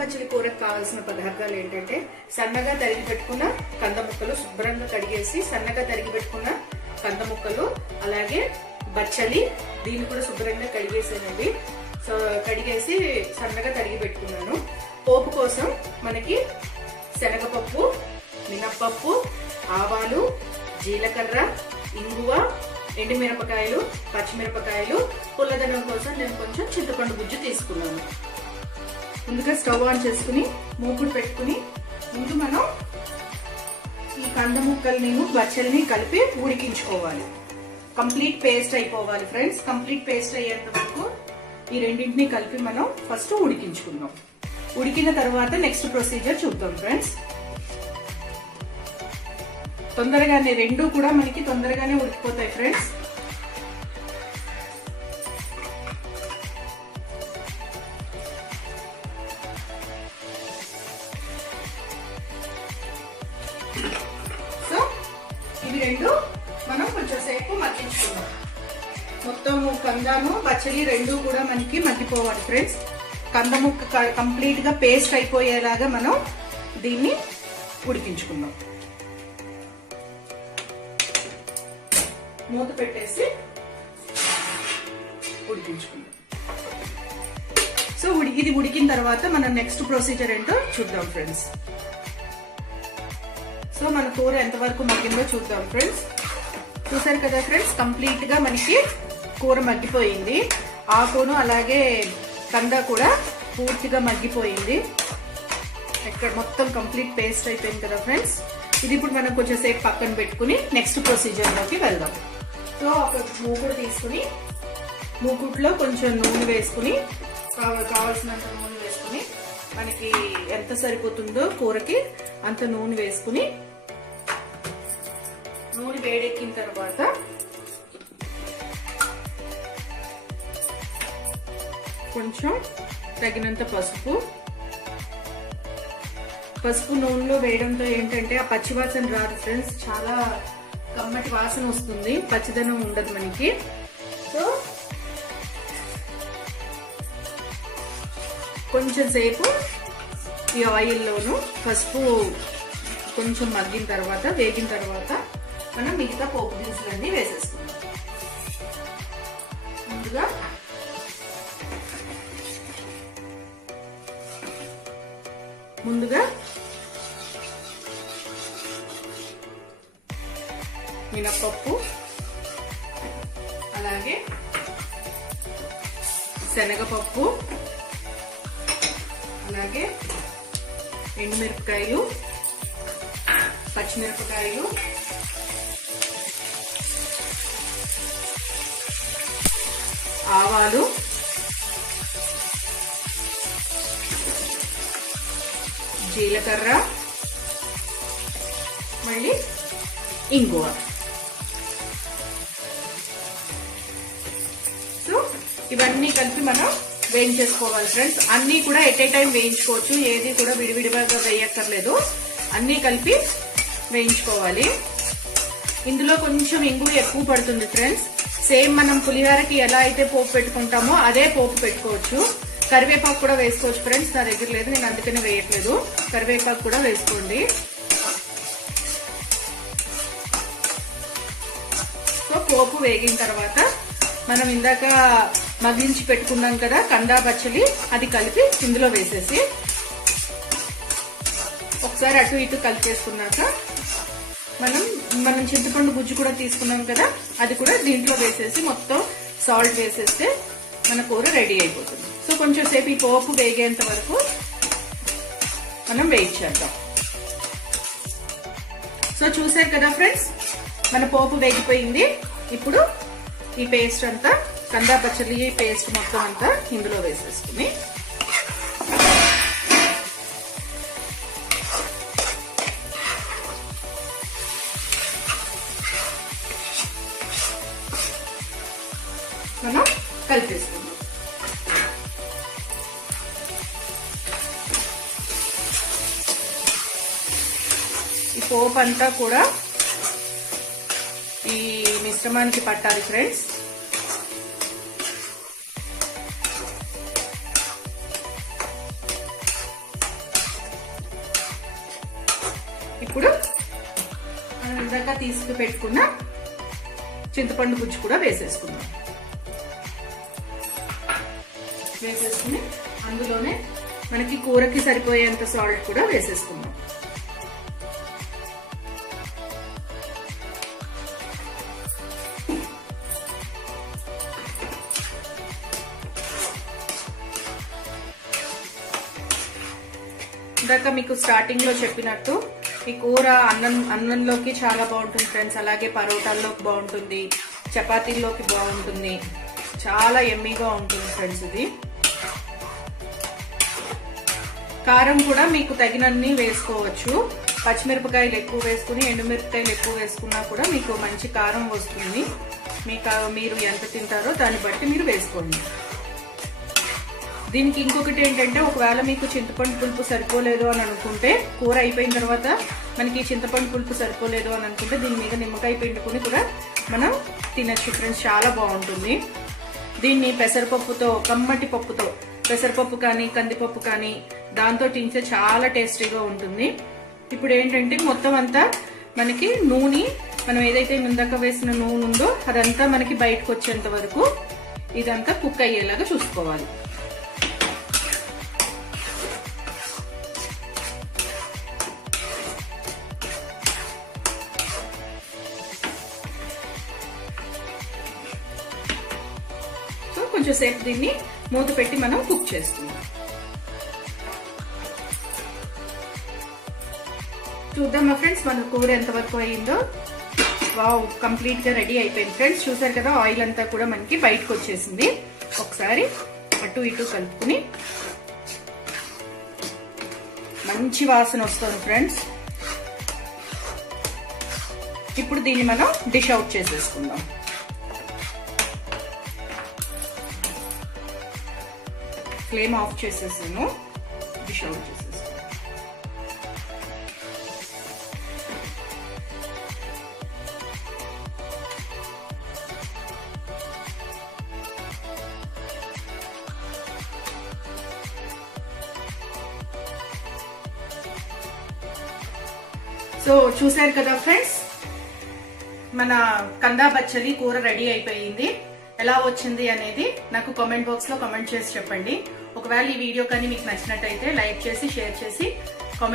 పచ్చడి కూరకు కావాల్సిన పదార్థాలు ఏంటంటే సన్నగా తరిగి పెట్టుకున్న కంద ముక్కలు, శుభ్రంగా కడిగేసి సన్నగా తరిగి పెట్టుకున్న కంద ముక్కలు, అలాగే బచ్చలి, దీన్ని కూడా శుభ్రంగా కడిగేసానండి. సో కడిగేసి సన్నగా తరిగి పెట్టుకున్నాను. పోపు కోసం మనకి శనగపప్పు, మినప్పప్పు, ఆవాలు, జీలకర్ర, ఇంగువ, ఎండుమిరపకాయలు, పచ్చిమిరపకాయలు, పుల్లదనం కోసం నేను కొంచెం చింతపండు గుజ్జు తీసుకున్నాను. ముందుగా స్టవ్ ఆన్ చేసుకుని మూకుడు పెట్టుకుని ముందు మనం ఈ కంద ముక్కల్ని బచ్చల్ని కలిపి ఉడికించుకోవాలి. కంప్లీట్ పేస్ట్ అయిపోవాలి ఫ్రెండ్స్. కంప్లీట్ పేస్ట్ అయ్యేంత వరకు ఈ రెండింటిని కలిపి మనం ఫస్ట్ ఉడికించుకుందాం. ఉడికిన తర్వాత నెక్స్ట్ ప్రొసీజర్ చూద్దాం ఫ్రెండ్స్. తొందరగానే రెండు కూడా మనకి తొందరగానే ఉడికిపోతాయి ఫ్రెండ్స్. సో ఇవి రెండు మనం కొంచెం సేపు మగ్గించుకుందాం. మొత్తం కందాను బచ్చలి రెండు కూడా మనకి మగ్గిపోవాలి ఫ్రెండ్స్. కంద ముక్క కంప్లీట్ గా పేస్ట్ అయిపోయేలాగా మనం దీన్ని ఉడికించుకుందాం. మూత పెట్టేసి ఉడికించుకుందాం. సో ఇది ఉడికిన తర్వాత మనం నెక్స్ట్ ప్రొసీజర్ ఏంటో చూద్దాం ఫ్రెండ్స్. సో మన కూర ఎంతవరకు మగ్గిందో చూద్దాం ఫ్రెండ్స్. చూసారు కదా ఫ్రెండ్స్, కంప్లీట్ గా మనకి కూర మగ్గిపోయింది. ఆకును అలాగే కంద కూడా పూర్తిగా మగ్గిపోయింది. ఇక్కడ మొత్తం కంప్లీట్ పేస్ట్ అయిపోయింది కదా ఫ్రెండ్స్. ఇది ఇప్పుడు మనం కొంచెం సేపు పక్కన పెట్టుకుని నెక్స్ట్ ప్రొసీజర్ లోకి వెళ్దాం. సో ఒక మూకుడు తీసుకుని మూకుడులో కొంచెం నూనె వేసుకుని కావాల్సినంత నూనె వేసుకుని మనకి ఎంత సరిపోతుందో కూరకి అంత నూనె వేసుకుని నూనె వేడెక్కిన తర్వాత కొంచెం తగినంత పసుపు నూనెలో వేయడంతో ఏంటంటే ఆ పచ్చివాసన రాదు ఫ్రెండ్స్. చాలా కమ్మటి వాసన వస్తుంది, పచ్చిదనం ఉండదు మనకి. సో కొంచెం సేపు ఈ ఆయిల్లోను పసుపు కొంచెం మగ్గిన తర్వాత వేగిన తర్వాత మనం మిగతా పోపు దినుసులన్నీ వేసేసుకుందాం. ముందుగా మినప్పప్పు, అలాగే శనగపప్పు, అలాగే ఎండుమిరపకాయలు, పచ్చిమిరపకాయలు, ఆవాలు, జీలకర్ర, మళ్ళీ ఇంగువ. సో ఇవన్నీ కలిపి మనం వేయించేసుకోవాలి ఫ్రెండ్స్. అన్ని కూడా ఎట్ ఏ టైం వేయించుకోవచ్చు, ఏది కూడా విడివిడిగా వేయక్కర్లేదు, అన్ని కలిపి వేయించుకోవాలి. ఇందులో కొంచెం ఇంగువ ఎక్కువ పడుతుంది ఫ్రెండ్స్. సేమ్ మనం పులిహోరకి ఎలా అయితే పోపు పెట్టుకుంటామో అదే పోపు పెట్టుకోవచ్చు. కరివేపాకు కూడా వేసుకోవచ్చు ఫ్రెండ్స్. నా దగ్గర లేదు, నేను అందుకనే వేయట్లేదు. కరివేపాకు కూడా వేసుకోండి. సో పోపు వేగిన తర్వాత మనం ఇందాక మగ్గించి పెట్టుకున్నాం కదా కందా పచ్చలి, అది కలిపి ఇందులో వేసేసి ఒకసారి అటు ఇటు కలిపేసుకున్నాక మనం చింతపండు గుజ్జు కూడా తీసుకున్నాం కదా, అది కూడా దీంట్లో వేసేసి మొత్తం సాల్ట్ వేసేస్తే మన కూర రెడీ అయిపోతుంది. సో కొంచెం సేపు ఈ పోపు వేగేంత వరకు మనం వెయిట్ చేద్దాం. సో చూసారు కదా ఫ్రెండ్స్, మన పోపు వేగిపోయింది. ఇప్పుడు ఈ పేస్ట్ అంతా కందా పచ్చలి పేస్ట్ మొత్తం అంతా ఇందులో వేసేసుకుని మనం కలిపేసుకుందాం. ఈ పోపు అంతా కూడా ఈ మిశ్రమానికి పట్టాలి ఫ్రెండ్స్. ఇప్పుడు మనం ఇందాక తీసుకు పెట్టుకున్న చింతపండు గుజ్జు కూడా వేసేసుకుందాం. వేసేసుకుని అందులోనే మనకి కూరకి సరిపోయేంత సాల్ట్ కూడా వేసేసుకుందాం. ఇందాక మీకు స్టార్టింగ్ లో చెప్పినట్టు ఈ కూర అన్నంలోకి చాలా బాగుంటుంది ఫ్రెండ్స్. అలాగే పరోటాల్లోకి బాగుంటుంది, చపాతీల్లోకి బాగుంటుంది, చాలా ఎమ్మీగా ఉంటుంది ఫ్రెండ్స్. ఇది కారం కూడా మీకు తగినన్ని వేసుకోవచ్చు. పచ్చిమిరపకాయలు ఎక్కువ వేసుకుని ఎండుమిరపకాయలు ఎక్కువ వేసుకున్నా కూడా మీకు మంచి కారం వస్తుంది. మీరు ఎంత తింటారో దాన్ని బట్టి మీరు వేసుకోండి. దీనికి ఇంకొకటి ఏంటంటే, ఒకవేళ మీకు చింతపండు పులుపు సరిపోలేదు అని అనుకుంటే, కూర అయిపోయిన తర్వాత మనకి చింతపండు పులుపు సరిపోలేదు అని అనుకుంటే దీని మీద నిమ్మకాయ పిండుకుని కూడా మనం తినచ్చు ఫ్రెండ్స్. చాలా బాగుంటుంది. దీన్ని పెసరపప్పుతో, కమ్మటి పప్పుతో, పెసరపప్పు కానీ కందిపప్పు కానీ దాంతో తింటే చాలా టేస్టీగా ఉంటుంది. ఇప్పుడు ఏంటంటే మొత్తం అంతా మనకి నూనె, మనం ఏదైతే ముందాక వేసిన నూనె ఉందో అదంతా మనకి బయటకు వచ్చేంత వరకు ఇదంతా కుక్ అయ్యేలాగా చూసుకోవాలి. కొంచెం సేపు దీన్ని మూత పెట్టి మనం కుక్ చేస్తున్నాం. చూద్దామా ఫ్రెండ్స్ మన కూర ఎంతవరకు అయిందో. వావ్, కంప్లీట్ గా రెడీ అయిపోయింది ఫ్రెండ్స్. చూసారు కదా, ఆయిల్ అంతా కూడా మనకి బయటకు వచ్చేసింది. ఒకసారి అటు ఇటు కలుపుకుని మంచి వాసన వస్తుంది ఫ్రెండ్స్. ఇప్పుడు దీన్ని మనం డిష్ అవుట్ చేసేసుకుందాం. ఫ్లేమ్ ఆఫ్ చేసేసాను, డిష్ అవుట్ చేసేసాను. సో చూసారు కదా ఫ్రెండ్స్, మన కందా బచ్చలి కూర రెడీ అయిపోయింది. ఎలా వచ్చింది అనేది నాకు కామెంట్ బాక్స్ లో కామెంట్ చేసి చెప్పండి. ఒకవేళ ఈ వీడియో కానీ మీకు నచ్చినట్టయితే లైక్ చేసి, షేర్ చేసి, కామెంట్